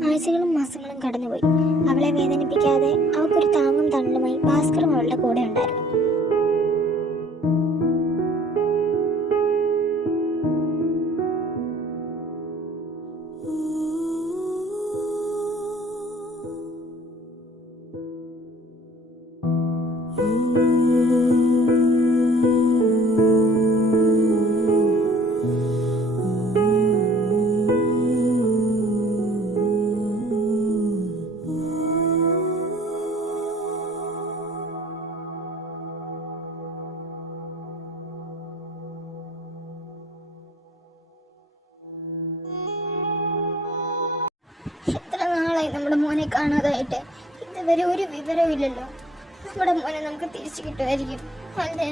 ആഴ്ചകളും മാസങ്ങളും കടന്നുപോയി. അവളെ വേദനിപ്പിക്കാതെ അവൾക്കൊരു താങ്ങും തണലുമായി ഭാസ്കറും അവളുടെ കൂടെ ഉണ്ടായിരുന്നു. എത്ര നാളായി നമ്മുടെ മോനെ കാണാതായിട്ട്. ഇതുവരെ ഒരു വിവരവും ഇല്ലല്ലോ. നമ്മുടെ മോനെ നമുക്ക് തിരിച്ചു കിട്ടുമായിരിക്കും അല്ലേ?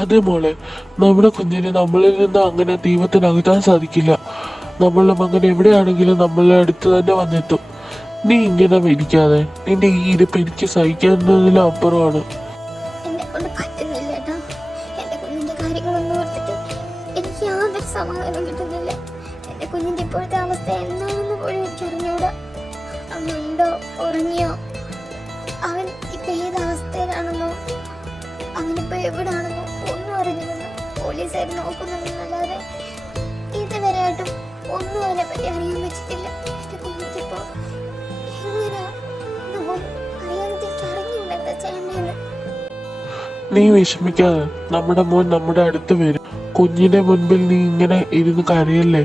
അതെ മോളെ, നമ്മുടെ കുഞ്ഞിനെ നമ്മളിൽ നിന്ന് അങ്ങനെ ദൈവത്തിന് അകറ്റാൻ സാധിക്കില്ല. നമ്മളുടെ മകൻ എവിടെയാണെങ്കിലും നമ്മളെ അടുത്ത് തന്നെ വന്നെത്തും. നീ ഇങ്ങനെ മരിക്കാതെ, നിന്റെ ഈ ഇരിപ്പ് എനിക്ക് സഹിക്കുന്നതിലും അപ്പുറമാണ്. എന്നെ കൊണ്ട് പറ്റുന്നില്ല കേട്ടോ. എന്റെ കുഞ്ഞിന്റെ കാര്യങ്ങളൊന്നും ഓർത്തിട്ട് എനിക്ക് യാതൊരു സമാധാനം കിട്ടുന്നില്ല. എന്റെ കുഞ്ഞിന്റെ ഇപ്പോഴത്തെ അവസ്ഥ എന്താണെന്ന് പോലും എനിക്ക് അറിഞ്ഞൂടാ. അവനുണ്ടോ, ഉറങ്ങിയോ, അവൻ ഇപ്പൊ ഏത് അവസ്ഥയിലാണെന്നോ അവനിപ്പോ എവിടാണെന്നോ ഒന്നും അറിഞ്ഞിരുന്നു. പോലീസുകാർ നോക്കുന്നുണ്ടെന്നല്ലാതെ ഇതുവരെയായിട്ടും ഒന്നും അതിനെ പറ്റി അറിയാൻ പറ്റിയിട്ടില്ല. എന്റെ കുഞ്ഞിക്കിപ്പോ എങ്ങനെയാ അറിയാതെ എനിക്ക് അറിഞ്ഞില്ല എന്താ ചെയ്യണ്ടേന്ന്. നീ വിഷമിക്കാതെ, നമ്മുടെ മോൻ നമ്മുടെ അടുത്ത് വരും. കുഞ്ഞിന്റെ മുൻപിൽ നീ ഇങ്ങനെ ഇരുന്ന് കരയല്ലേ.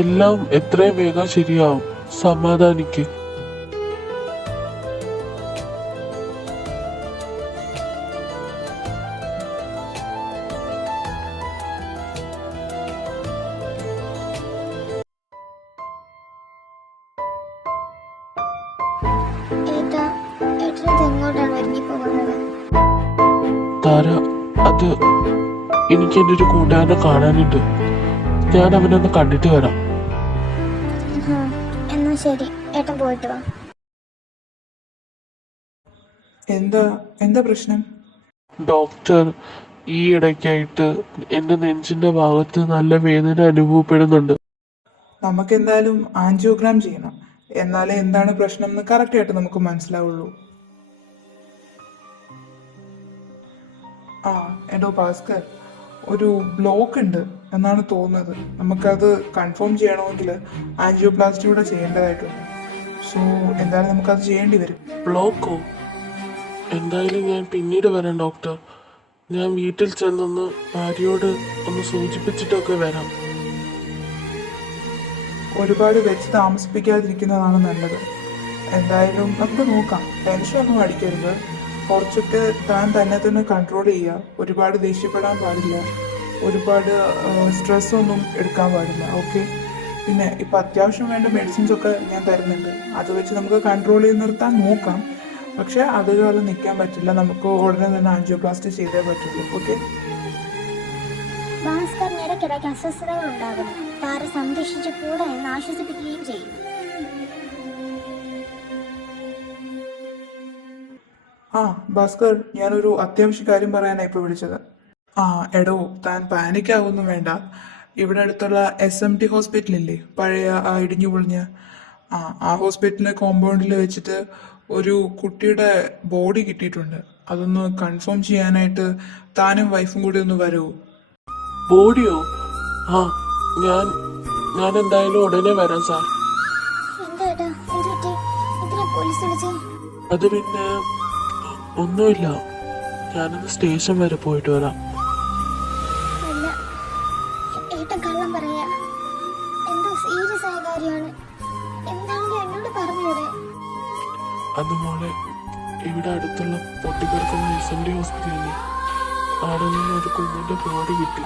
എല്ലാം എത്രയും വേഗം ശരിയാവും. സമാധാനിക്ക്. ഏട്ടാ, ഏട്ടനത് എങ്ങോട്ടാണ് ഒരുങ്ങി പോകുന്നത്? താര, അത് എനിക്ക് എൻ്റെ ഒരു കൂട്ടുകാരനെ കാണാനുണ്ട്. ഞാൻ അവനൊന്ന് കണ്ടിട്ട് വരാം. എന്നാ ശരി, ഏട്ടൻ പോയിട്ട് വാ. എന്താ എന്താ പ്രശ്നം? ഡോക്ടർ, ഈ ഇടയ്ക്കായിട്ട് എൻ്റെ നെഞ്ചിന്റെ ഭാഗത്ത് നല്ല വേദന അനുഭവപ്പെടുന്നുണ്ട്. നമുക്ക് എന്തായാലും ആൻജിയോഗ്രാം ചെയ്യണം. എന്നാലേ എന്താണ് പ്രശ്നം എന്ന് കറക്റ്റ് ആയിട്ട് നമുക്ക് മനസ്സിലാവുള്ളൂ. എടോ ഭാസ്കർ, ഒരു ബ്ലോക്ക് ഉണ്ട് എന്നാണ് തോന്നുന്നത്. നമുക്കത് കൺഫേം ചെയ്യണമെങ്കിൽ ആൻജിയോപ്ലാസ്റ്റി കൂടെ ചെയ്യേണ്ടതായിട്ടുണ്ട്. സോ എന്തായാലും നമുക്കത് ചെയ്യേണ്ടി വരും. ബ്ലോക്കോ? എന്തായാലും ഞാൻ പിന്നീട് വരാം ഡോക്ടർ. ഞാൻ വീട്ടിൽ ചെന്നൊന്ന് ഭാര്യയോട് ഒന്ന് സൂചിപ്പിച്ചിട്ടൊക്കെ വരാം. ഒരുപാട് വെച്ച് താമസിപ്പിക്കാതിരിക്കുന്നതാണ് നല്ലത്. എന്തായാലും നമുക്ക് നോക്കാം. ടെൻഷൻ ഒന്നും അടിക്കരുത്. കുറച്ചൊക്കെ താൻ തന്നെ കൺട്രോൾ ചെയ്യുക. ഒരുപാട് ദേഷ്യപ്പെടാൻ പാടില്ല. ഒരുപാട് സ്ട്രെസ് ഒന്നും എടുക്കാൻ പാടില്ല. ഓക്കെ? പിന്നെ ഇപ്പം അത്യാവശ്യം വേണ്ട മെഡിസിൻസ് ഒക്കെ ഞാൻ തരുന്നുണ്ട്. അത് വെച്ച് നമുക്ക് കൺട്രോൾ ചെയ്ത് നിർത്താൻ നോക്കാം. പക്ഷെ അതുകാലം നിൽക്കാൻ പറ്റില്ല. നമുക്ക് ഉടനെ തന്നെ ആൻജിയോപ്ലാസ്റ്റി ചെയ്തേ പറ്റുള്ളൂ. ഓക്കെ? ഭാസ്കറിന് ഇടയ്ക്കിടയ്ക്ക് അസ്വസ്ഥതകൾ ഉണ്ടാകുന്നു. താര സംരക്ഷിച്ച് കൂടെ എന്ന് ആശ്വസിപ്പിക്കുകയും ചെയ്യും. ഭാസ്കർ, ഞാനൊരു അത്യാവശ്യ കാര്യം പറയാനാണ് ഇപ്പോൾ വിളിച്ചത്. എടോ, താൻ പാനിക് ആവൊന്നും വേണ്ട. ഇവിടെ അടുത്തുള്ള SMT ഹോസ്പിറ്റലില്ലേ, പഴയ ഇടിഞ്ഞു പൊളിഞ്ഞ ആ ഹോസ്പിറ്റലിലെ കോമ്പൗണ്ടിൽ വെച്ചിട്ട് ഒരു കുട്ടിയുടെ ബോഡി കിട്ടിയിട്ടുണ്ട്. അതൊന്ന് കൺഫേം ചെയ്യാനായിട്ട് താനും വൈഫും കൂടി ഒന്ന് വരുമോ? ബോഡിയോ? ഞാൻ എന്തായാലും ഉടനെ വരാം സാർ. അത് പിന്നെ ഒന്നുമില്ല, ഞാനൊന്ന് സ്റ്റേഷൻ വരെ പോയിട്ട് വരാം. കള്ളം പറയാ, എന്തോ സീരിയസ് ആയ കാര്യമാണ്. എന്താണെങ്കിലും എന്നോട് പറഞ്ഞൂടെ? അത് മോളെ, ഇവിടെ അടുത്തുള്ള പൊട്ടിക്കിടക്കുന്ന SMT ഹോസ്പിറ്റലിൽ അവിടെ നിന്ന് ഒരു കുഞ്ഞിന്റെ ബോഡി കിട്ടി.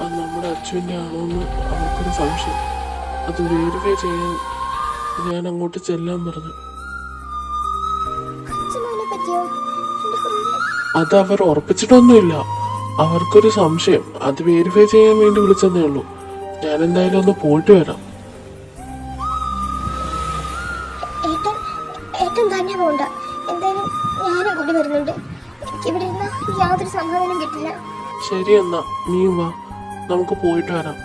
അത് നമ്മുടെ അച്ഛൻ്റെ ആണോന്ന് അവർക്കൊരു സംശയം. അത് വെരിഫൈ ചെയ്യാൻ ഞാൻ അങ്ങോട്ട് ചെല്ലാൻ പറഞ്ഞു. അത് അവർ ഉറപ്പിച്ചിട്ടൊന്നുമില്ല. അവർക്കൊരു സംശയം. അത് വെരിഫൈ ചെയ്യാൻ വേണ്ടി വിളിച്ചതേ ഉള്ളൂ. ഞാൻ എന്തായാലും ഒന്ന് പോയിട്ട് വരാം. ഏട്ടൻ തന്നെ പോണ്ട. എന്തായാലും ഞാനും കൂടി വരുന്നുണ്ട്. എനിക്കിവിടെ ഇരുന്ന യാതൊരു സമാധാനം കിട്ടില്ല. ശരി, എന്നാ നീ വാ, നമുക്ക് പോയിട്ട് വരാം.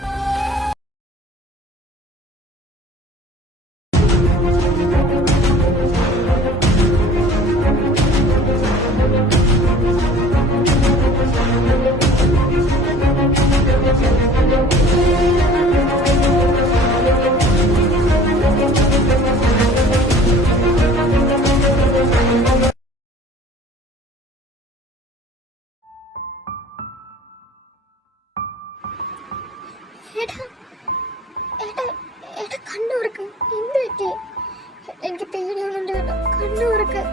ഏട്ടാ ഏട്ടാ ഏട്ടാ കണ്ണുറക്ക്. എന്ത് പറ്റി? എനിക്ക് പേടിയാവുന്നുണ്ട് കേട്ടോ. കണ്ണുറക്ക്.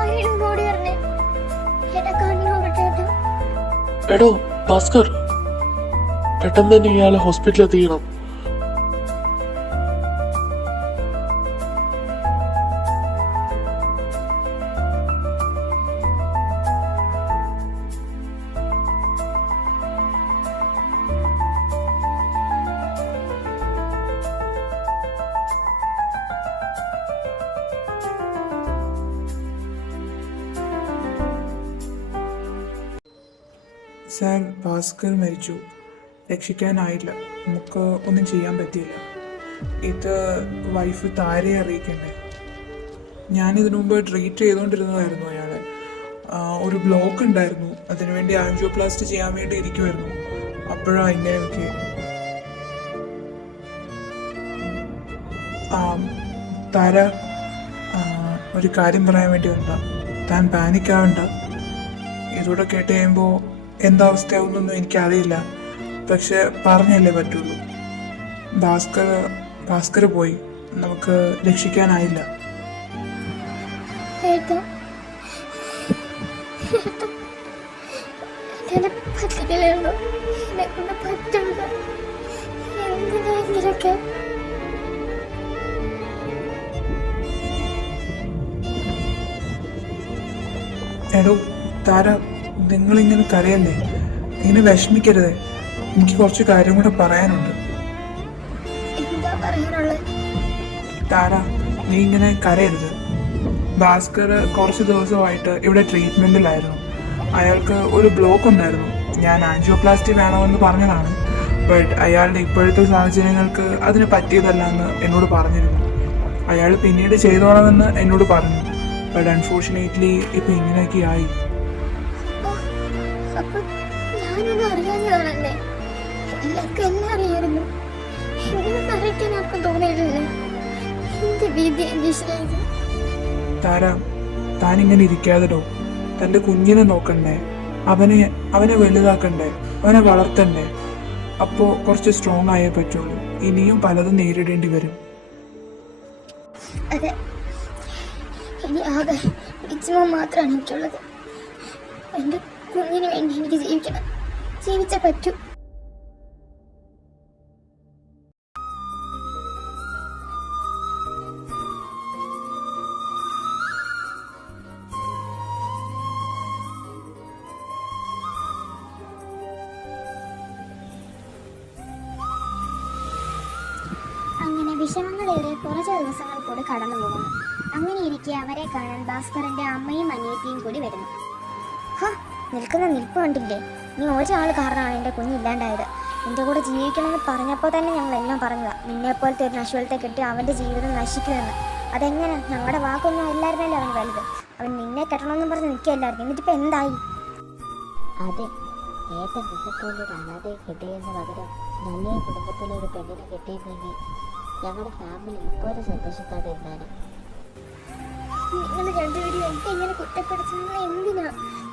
ആരെയും ഓടി വരണേ. ഏട്ടാ കണ്ണുറക്ക് ഏട്ടാ. എടോ ഭാസ്കർ, പെട്ടെന്ന് തന്നെ ഇയാളെ ഹോസ്പിറ്റലിൽ എത്തിക്കണം. സാർ, ഭാസ്കർ മരിച്ചു. രക്ഷിക്കാനായില്ല. നമുക്ക് ഒന്നും ചെയ്യാൻ പറ്റിയില്ല. ഇത് വൈഫ് താരയെ അറിയിക്കണ്ടേ? ഞാനിതിനു മുമ്പ് ട്രീറ്റ് ചെയ്തുകൊണ്ടിരുന്നതായിരുന്നു അയാളെ. ഒരു ബ്ലോക്ക് ഉണ്ടായിരുന്നു, അതിനുവേണ്ടി ആൻജിയോപ്ലാസ്റ്റ് ചെയ്യാൻ വേണ്ടി ഇരിക്കുമായിരുന്നു. അപ്പോഴാണ് ഇങ്ങനെയൊക്കെ. താര, ഒരു കാര്യം പറയാൻ വേണ്ടി വന്നതാ. താൻ പാനിക് ആവണ്ട. ഇതൂടെ കേട്ട് കഴിയുമ്പോൾ എന്താവസ്ഥയാവുന്നൊന്നും എനിക്കറിയില്ല. പക്ഷെ പറഞ്ഞല്ലേ പറ്റുള്ളൂ. ഭാസ്കർ പോയി. നമുക്ക് രക്ഷിക്കാനായില്ല. ഏട്ടാ എന്നെ പറ്റിക്കലുണ്ടോ? എന്നെ കൊണ്ട് പറ്റില്ല. എന്തിനാ ഇങ്ങനെയൊക്കെ? എടോ താര, നിങ്ങളിങ്ങനെ കരയല്ലേ? ഇങ്ങനെ വിഷമിക്കരുത്. എനിക്ക് കുറച്ച് കാര്യം കൂടെ പറയാനുണ്ട്. എന്താ പറയാനുള്ളത്? താര, നീ ഇങ്ങനെ കരയരുത്. ഭാസ്കർ കുറച്ച് ദിവസമായിട്ട് ഇവിടെ ട്രീറ്റ്മെന്റിലായിരുന്നു. അയാൾക്ക് ഒരു ബ്ലോക്ക് ഉണ്ടായിരുന്നു. ഞാൻ ആൻജിയോപ്ലാസ്റ്റി വേണമെന്ന് പറഞ്ഞതാണ്. ബട്ട് അയാളുടെ ഇപ്പോഴത്തെ സാഹചര്യങ്ങൾക്ക് അതിന് പറ്റിയതല്ല എന്ന് എന്നോട് പറഞ്ഞിരുന്നു. അയാൾ പിന്നീട് ചെയ്തോളാമെന്ന് എന്നോട് പറഞ്ഞു. ബട്ട് അൺഫോർച്ചുനേറ്റ്ലി ഇപ്പം ഇങ്ങനെയൊക്കെ ആയി. അപ്പൊ ഞാനൊന്നും അറിയാഞ്ഞതാണല്ലേ? എല്ലാവർക്കും എല്ലാം അറിയായിരുന്നു. ഇങ്ങനെ അറിയിക്കാൻ ആർക്കും തോന്നിയിട്ടില്ല. എന്റെ വിധി അന്വേഷിച്ചത്. താര, താനിങ്ങനെ ഇരിക്കാതെടോ. തൻ്റെ കുഞ്ഞിനെ നോക്കണ്ടേ? അവനെ വലുതാക്കണ്ടേ? അവനെ വളർത്തണ്ടേ? അപ്പോൾ കുറച്ച് സ്ട്രോങ് ആയേ പറ്റുള്ളൂ. ഇനിയും പലതും നേരിടേണ്ടി വരും. അതെ, ഇനി ആകെ ഇച്ഛമ മാത്രമാണ് എനിക്കുള്ളത്. എൻ്റെ കുഞ്ഞിന് വേണ്ടി എനിക്ക് ജീവിക്കണം. ജീവിച്ചേ പറ്റൂ. അങ്ങനെ വിഷമങ്ങളേറെ കുറച്ച് ദിവസങ്ങൾ കൂടി കടന്നു പോകുന്നു. അങ്ങനെ ഇരിക്കെ അവരെ കാണാൻ ഭാസ്കറിന്റെ അമ്മയും അനിയത്തിയും കൂടി വരുന്നു. നിൽക്കുന്ന നിൽപ്പ് കണ്ടില്ലേ? നീ ഒരാൾ കാരണമാണ് എൻ്റെ കുഞ്ഞില്ലാണ്ടായത്. എൻ്റെ കൂടെ ജീവിക്കണമെന്ന് പറഞ്ഞപ്പോൾ തന്നെ ഞങ്ങളെല്ലാം പറഞ്ഞതാ. നിന്നെപ്പോലത്തെ ഒരു നശുവലത്തെ കെട്ടി അവൻ്റെ ജീവിതം നശിക്കുമെന്ന്. അതെങ്ങനെ? ഞങ്ങളുടെ വാക്കൊന്നും അല്ലായിരുന്നല്ലോ അവൻ വലുത്. അവൻ നിന്നെ കെട്ടണമെന്ന് പറഞ്ഞ് നിൽക്കുകയല്ലായിരുന്നു. എന്നിട്ടിപ്പോൾ എന്തായി? അതെ, ഏട്ടൻ നിന്നെപ്പോലൊരു അനാഥയെ കെട്ടിയതിന് പകരം നല്ലൊരു കുടുംബത്തിലെ ഒരു പെണ്ണിനെ കെട്ടിയിരുന്നെങ്കിൽ ഞങ്ങളുടെ ഫാമിലി ഇപ്പോൾ ഒരു സന്തോഷത്തോടെ ഇരുന്നാണ്. നിങ്ങൾ രണ്ടുപേരും എന്നെ ഇങ്ങനെ കുറ്റപ്പെടുത്തുന്നത് എന്തിനാ?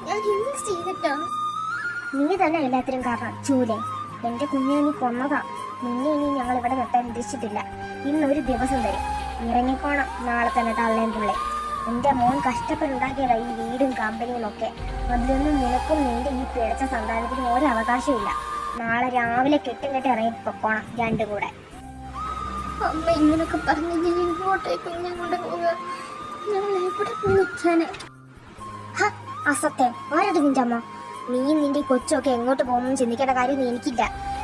ഞാൻ എന്ത് ചെയ്തിട്ടാ? നീ തന്നെ എല്ലാത്തിനും കാരണം. ചൂലേ, എൻ്റെ കുഞ്ഞിനെ നീ കൊന്നതാ. നിന്നെ ഇനി ഞങ്ങൾ ഇവിടെ നിർത്താൻ ഉദ്ദേശിച്ചിട്ടില്ല. ഇന്നൊരു ദിവസം തരും. ഇറങ്ങിപ്പോണം നാളെ തന്നെ തള്ളേം പുള്ളേ. എൻ്റെ മോൻ കഷ്ടപ്പെട്ടുണ്ടാക്കിയതാ ഈ വീടും കമ്പനിയും ഒക്കെ. അതിലൊന്നും നിനക്കും നിന്റെ ഈ പിഴച്ച സന്താനത്തിനും ഒരു അവകാശമില്ല. നാളെ രാവിലെ കെട്ടി ഇറങ്ങി പൊക്കോണം രണ്ടും കൂടെ. അമ്മ ഇങ്ങനൊക്കെ പറഞ്ഞു ഞാൻ ഇങ്ങോട്ടേക്ക് കൊണ്ട് പോവുക. ഞങ്ങൾ എവിടെ പോയി നിൽക്കാന്? അസത്തെ ആരുടെ നിന്റെ അമ്മ? നീ നിന്റെ കൊച്ചൊക്കെ എങ്ങോട്ട് പോകുന്നു ചിന്തിക്കേണ്ട കാര്യം എനിക്കില്ല.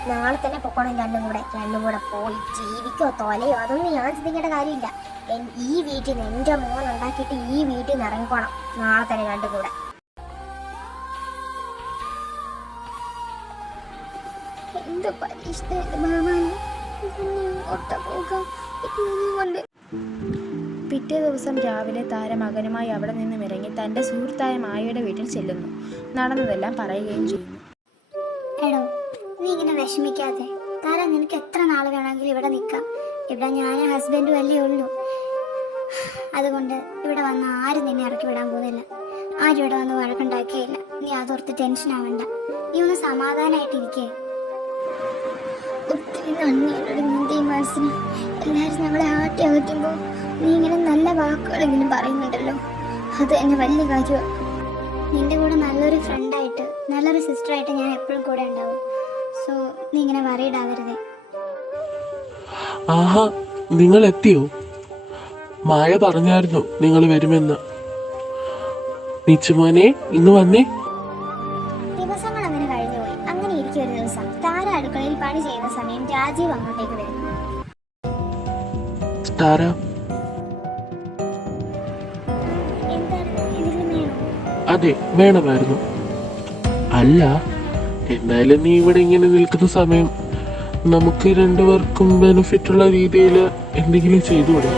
നാളെ തന്നെ പൊക്കോണം രണ്ടും കൂടെ പോയി ജീവിക്കോ തോലയോ അതൊന്നും ഞാൻ ചിന്തിക്കേണ്ട കാര്യമില്ല. ഈ വീട്ടിൽ നിന്ന് എൻ്റെ മോൻ ഉണ്ടാക്കിയിട്ട് ഈ വീട്ടിൽ നിന്ന് ഇറങ്ങിക്കോണം നാളെ തന്നെ രണ്ടും കൂടെ. എന്ത് പരീക്ഷ കൊണ്ട്. പിറ്റേ ദിവസം രാവിലെ താര മകനുമായി അവിടെ നിന്നും ഇറങ്ങി തൻ്റെ സുഹൃത്തായ മായയുടെ വീട്ടിൽ ചെല്ലുന്നു. നടന്നതെല്ലാം പറയുകയും ചെയ്യുന്നു. എടോ, നീ ഇങ്ങനെ വിഷമിക്കാതെ. താര, നിനക്ക് എത്ര നാൾ വേണമെങ്കിലും ഇവിടെ നിൽക്കാം. ഇവിടെ ഞാനും ഹസ്ബൻഡും അല്ലേ ഉള്ളൂ. അതുകൊണ്ട് ഇവിടെ വന്ന് ആരും നിന്നെ ഇറക്കി വിടാൻ പോകുന്നില്ല. ആരും ഇവിടെ വന്ന് വഴക്കുണ്ടാക്കിയില്ല. നീ അതോർത്ത് ടെൻഷൻ ആവണ്ട. നീ ഒന്ന് സമാധാനമായിട്ടിരിക്കേ. ഒത്തിരി നന്ദിയുണ്ടടി നിന്റെ ഈ മനസ്സിന്. എല്ലാവരും ഞങ്ങളെ ആട്ടി അകറ്റുമ്പോൾ നീ ഇങ്ങനെ നല്ല വാക്കുകളെങ്കിലും പറയുന്നുണ്ടല്ലോ, അത് എന്നെ വലിയ കാര്യമാണ്. നിന്റെ കൂടെ നല്ലൊരു ഫ്രണ്ടായിട്ട് നല്ലൊരു സിസ്റ്ററായിട്ട് ഞാൻ എപ്പോഴും കൂടെ ഉണ്ടാവും. സോ നീ ഇങ്ങനെ വറീഡാവരുതേ. ആഹാ, നിങ്ങൾ എത്തിയോ? മായ പറഞ്ഞായിരുന്നു നിങ്ങൾ വരുമെന്ന്. നീച്ചുമോനെ, ഇന്ന് വന്നേ. ദിവസങ്ങൾ അങ്ങനെ കഴിഞ്ഞുപോയി. അങ്ങനെ ഇരിക്കും ഒരു ദിവസം താര അടുക്കളയിൽ പണി ചെയ്യുന്ന സമയം രാജീവ് അങ്ങോട്ടേക്ക് വരുന്നു. താര, എന്തായിരുന്നു, എന്തെങ്കിലും വേണോ? അതെ വേണമായിരുന്നു. അല്ല, എന്തായാലും നീ ഇവിടെ ഇങ്ങനെ നിൽക്കുന്ന സമയം നമുക്ക് രണ്ടുപേർക്കും ബെനിഫിറ്റ് ഉള്ള രീതിയിൽ എന്തെങ്കിലും ചെയ്തുകൂടെ?